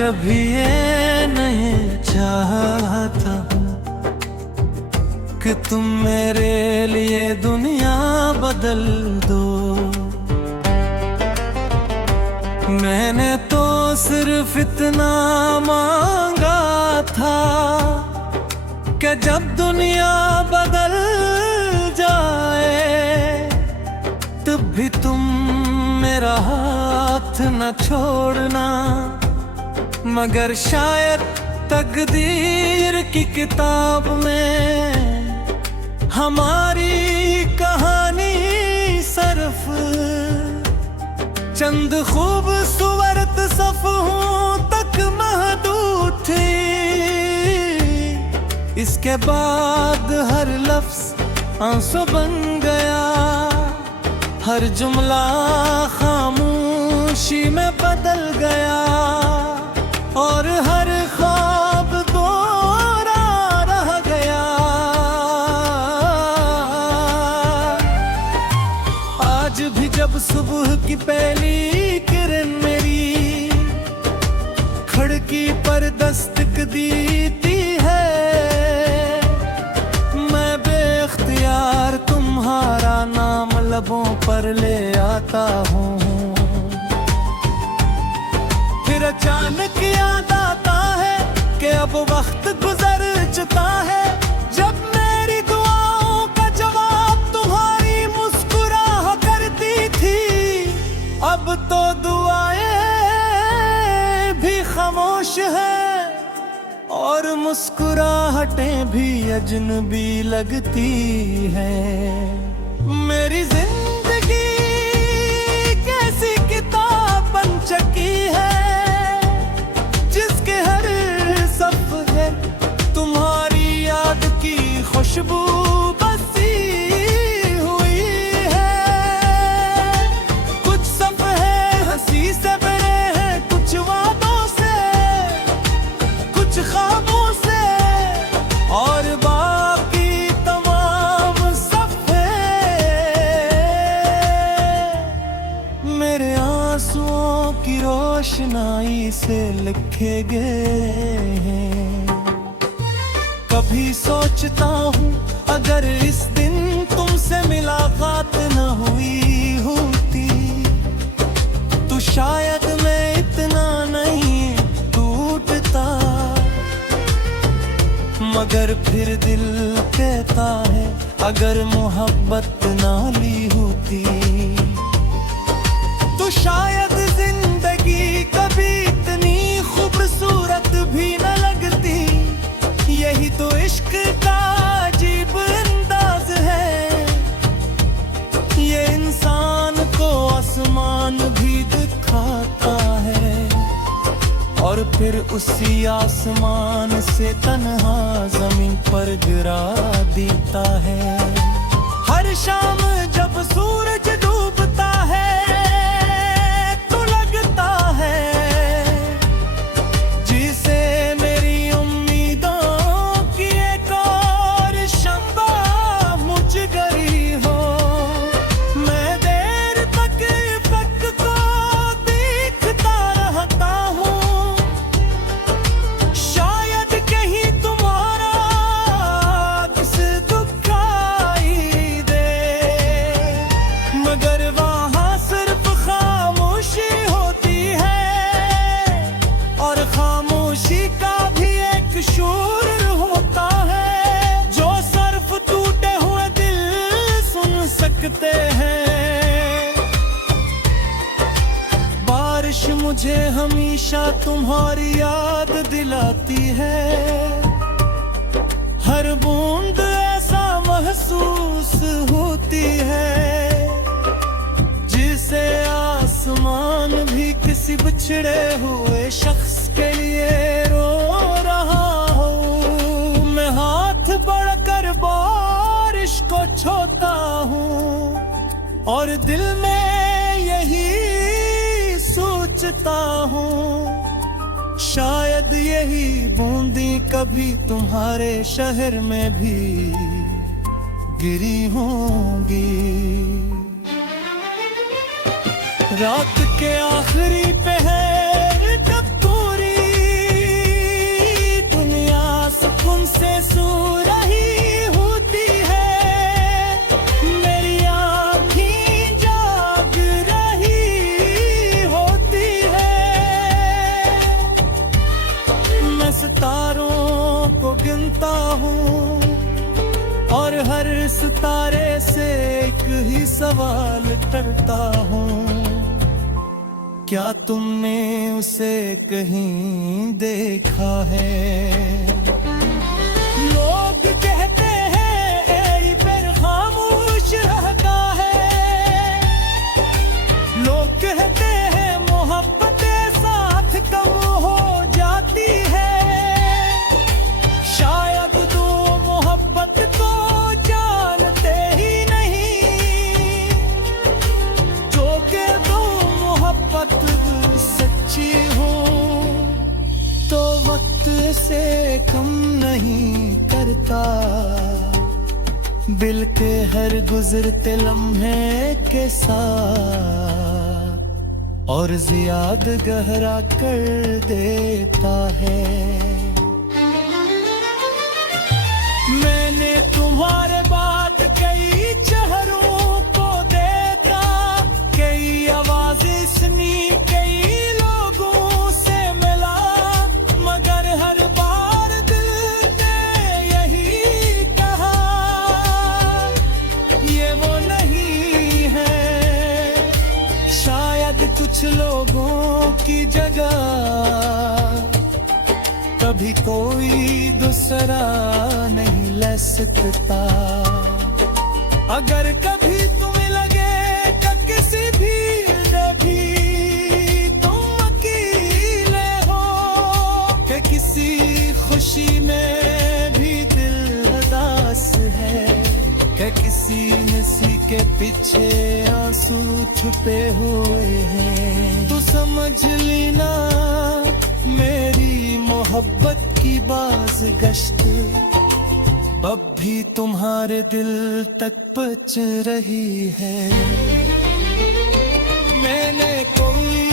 कभी ये नहीं चाहता कि तुम मेरे लिए दुनिया बदल दो। मैंने तो सिर्फ इतना मांगा था कि जब दुनिया बदल जाए तब भी तुम मेरा हाथ न छोड़ना। मगर शायद तकदीर की किताब में हमारी कहानी सिर्फ चंद खूबसूरत सफ़हों तक महदूद थी। इसके बाद हर लफ्ज़ आंसू बन गया, हर जुमला खामोशी में बदल गया और हर ख्वाब दोहरा रह गया। आज भी जब सुबह की पहली किरण मेरी खिड़की पर दस्तक देती है, मैं बेख्तियार तुम्हारा नाम लबों पर ले आता हूँ। फिर अचानक याद आता है कि अब वक्त गुजर चुका है, जब मेरी दुआओं का जवाब तुम्हारी मुस्कुराह करती थी। अब तो दुआएं भी खामोश हैं और मुस्कुराहटें भी अजनबी लगती हैं। मेरी जिंदगी कैसी किताब बन चुकी है जिसके हर सफ़े तुम्हारी याद की खुशबू बसी हुई है। कुछ सफ़े हंसी से भरे हैं, कुछ वादों से, कुछ ख्वाबों से, और बाकी तमाम सफ़े मेरे आंसुओं की रोशनाई से लिखे गए हैं। कभी सोचता हूँ अगर इस दिन तुमसे मुलाकात न हुई होती तो शायद मैं इतना नहीं टूटता। मगर फिर दिल कहता है अगर मोहब्बत ना ली होती तो शायद जिंदगी कभी इतनी खूबसूरत भी न लगती। यही तो इश्क का अजीब अंदाज है, ये इंसान को आसमान भी दिखाता है और फिर उसी आसमान से तन्हा जमीन पर गिरा देता है। हर शाम जब सूरज डूबता है तो लगता है जिसे मेरी उम्मीदों की एक और शम्मा मुझ गई हो। मैं देर तक फक को देखता रहता हूँ, शायद कहीं तुम्हारा किस दुख आई दे। मगर वहाँ सिर्फ खामोशी होती है और खामोशी का भी एक शोर होता है जो सिर्फ टूटे हुए दिल सुन सकते हैं। बारिश मुझे हमेशा तुम्हारी याद दिलाती है, हर बूंद ऐसा महसूस होती है जिसे आसमान भी किसी बिछड़े हुए शख्स के लिए रो रहा हो। मैं हाथ बढ़कर बारिश को छूता हूँ और दिल में यही सोचता हूँ शायद यही बूंदी कभी तुम्हारे शहर में भी गिरी होंगी। रात के आखिरी पहर जब पूरी हर सितारे से एक ही सवाल करता हूँ, क्या तुमने उसे कहीं देखा है? लोग कहते हैं ए पर खामोश रहता है, लोग कहते हैं मोहब्बतें साथ कम हो जाती है। शायद दो मोहब्बत को जानते ही नहीं, जो के दो मोहब्बत सच्ची हो तो वक्त से कम नहीं करता, दिल के हर गुजरते लम्हे के साथ और ज्यादा गहरा कर देता है। मैंने तुम्हारे बात कई चेहरों को देखा, कई आवाजें सुनी, कई लोगों से मिला, मगर हर बार दिल ने यही कहा, ये वो नहीं है। शायद कुछ लोगों की जगह कभी कोई दूसरा नहीं ले सकता। अगर कभी तुम्हें लगे कि किसी भीड़ में भी तुम अकेले हो, कि किसी खुशी में भी दिल उदास है, कि किसी हंसी के पीछे आंसू छुपे हुए हैं, तो समझ लेना मेरी मोहब्बत की बाज गश्त अब भी तुम्हारे दिल तक पहुंच रही है। मैंने कोई